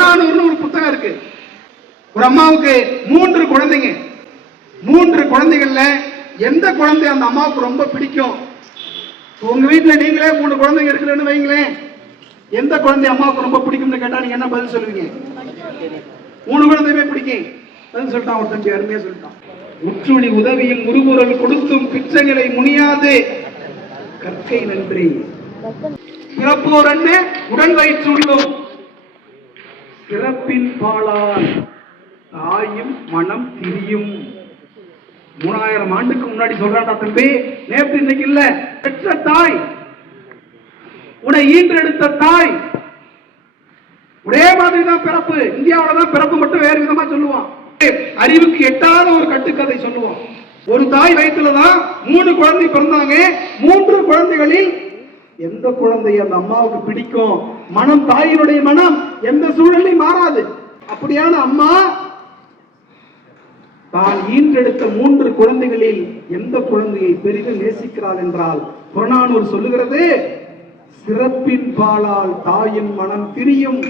புறநானூறுன்னு ஒரு புத்தகம் இருக்கு. ஒரு அம்மாவுக்கு 3 குழந்தைங்க. 3 குழந்தைகள்ல எந்த குழந்தை அந்த அம்மாவுக்கு ரொம்ப பிடிக்கும்? உங்க வீட்டுல நீங்களே 3 குழந்தைங்க இருக்குன்னு வைங்களேன், எந்த குழந்தை அம்மாவுக்கு ரொம்ப பிடிக்கும்னு கேட்டா நீங்க என்ன பதில் சொல்லுவீங்க? 3 குழந்தையுமே பிடிக்கும் பதில் சொல்லிட்டான். ஒரு தம்பி அருமையா சொல்லிட்டான். உற்றுணி உதவியும் முருகுரல் கொடுத்தும் பிச்சைகளை முனியாது கற்கை நன்றி பிறப்போர் என்ன உடன் வயிற்றுள்ளோம் சிறப்பின் பாலால் தாயும் மனம் திரியும். 3000 ஆண்டுக்கு முன்னாடி சொல்றாண்டா தம்பி, நேற்று இன்னைக்கு இல்ல. பெற்ற தாய், உன்னை ஈன்றெடுத்த தாய், ஒரே மாதிரி தான் பிறப்பு. இந்தியாவில தான் பிறப்பு மட்டும் வேறு விதமா சொல்லுவான். அறிவுக்கு எட்டாத ஒரு கட்டுக்கதை சொல்லுவோம். ஒரு தாய் வயிற்றுலதான் 3 குழந்தை பிறந்தாங்க. 3 குழந்தைகளில் எந்த குழந்தை அந்த அம்மாவுக்கு பிடிக்கும்? மனம், தாயினுடைய மனம் எந்த சூழலையும் மாறாது. அப்படியான அம்மா தான் ஈன்றெடுத்த 3 குழந்தைகளில் எந்த குழந்தையை பெரிதும் நேசிக்கிறாள் என்றால் புறநானூறு சொல்லுகிறது, சிறப்பின் பாலால் தாயின் மனம் திரியும்.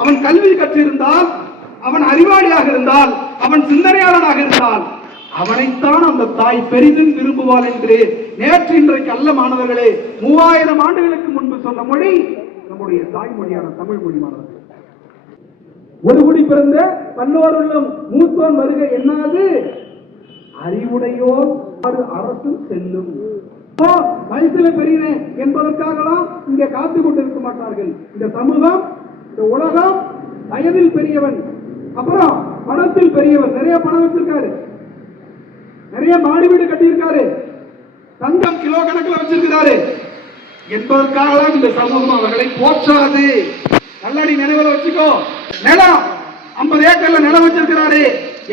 அவன் கல்வி கற்றிருந்தால், அவன் அறிவாளியாக இருந்தால், அவன் சிந்தனையாளனாக இருந்தால் அவனைத்தான் அந்த தாய் பெரிதும் விரும்புவாள் என்று நேற்று இன்றைக்கு அல்ல மாணவர்களே, 3000 ஆண்டுகளுக்கு முன்பு சொன்ன மொழி நம்முடைய தாய்மொழியான தமிழ் மொழி. மாணவர்கள், ஒரு குடி பிறந்த பல்லோருள்ளும் மூத்தோன் வருக என்னாது அறிவுடையோர் அரசும் செல்லும். வயசுல பெரியன என்பதற்காகலாம் இங்கே காத்து கொண்டிருக்க மாட்டார்கள். இந்த சமூகம், இந்த உலகம் வயதில் பெரியவன், அப்புறம் பணத்தில் பெரியவன், நிறைய பணம் வச்சிருக்காரு, நிறைய மாடி வீடு கட்டியிருக்காரு, தங்கம் கிலோ கணக்கில் வச்சிருக்கிறாரு என்பதற்காகலாம் இந்த சமூகம் அவர்களை போற்றாது. நல்லடி நினைவில் வச்சுக்கோ. நிலம் 50 ஏக்கர்ல நிலம் வச்சிருக்கிறாரு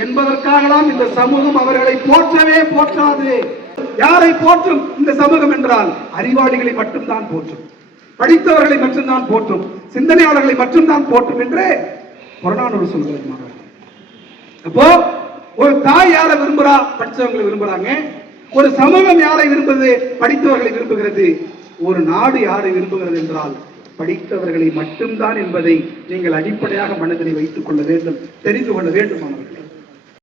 என்பதற்காகலாம் இந்த சமூகம் அவர்களை போற்றவே போற்றாது. யாரை போற்றும் இந்த சமூகம் என்றால் அறிவாளிகளை மட்டும்தான் போற்றும், படித்தவர்களை மட்டும்தான் போற்றும், சிந்தனையாளர்களை மட்டும்தான் போற்றும் என்று புறநானூறு சொல்கிறது. அப்போ ஒரு தாய் யாரை விரும்புறா? படித்தவர்களை விரும்புறாங்க. ஒரு சமூகம் யாரை விரும்புகிறது? படித்தவர்களை விரும்புகிறது. ஒரு நாடு யாரை விரும்புகிறது என்றால் படித்தவர்களை மட்டும்தான் என்பதை நீங்கள் அடிப்படையாக மனதில் வைத்துக் கொள்ள வேண்டும், தெரிந்து கொள்ள வேண்டும்.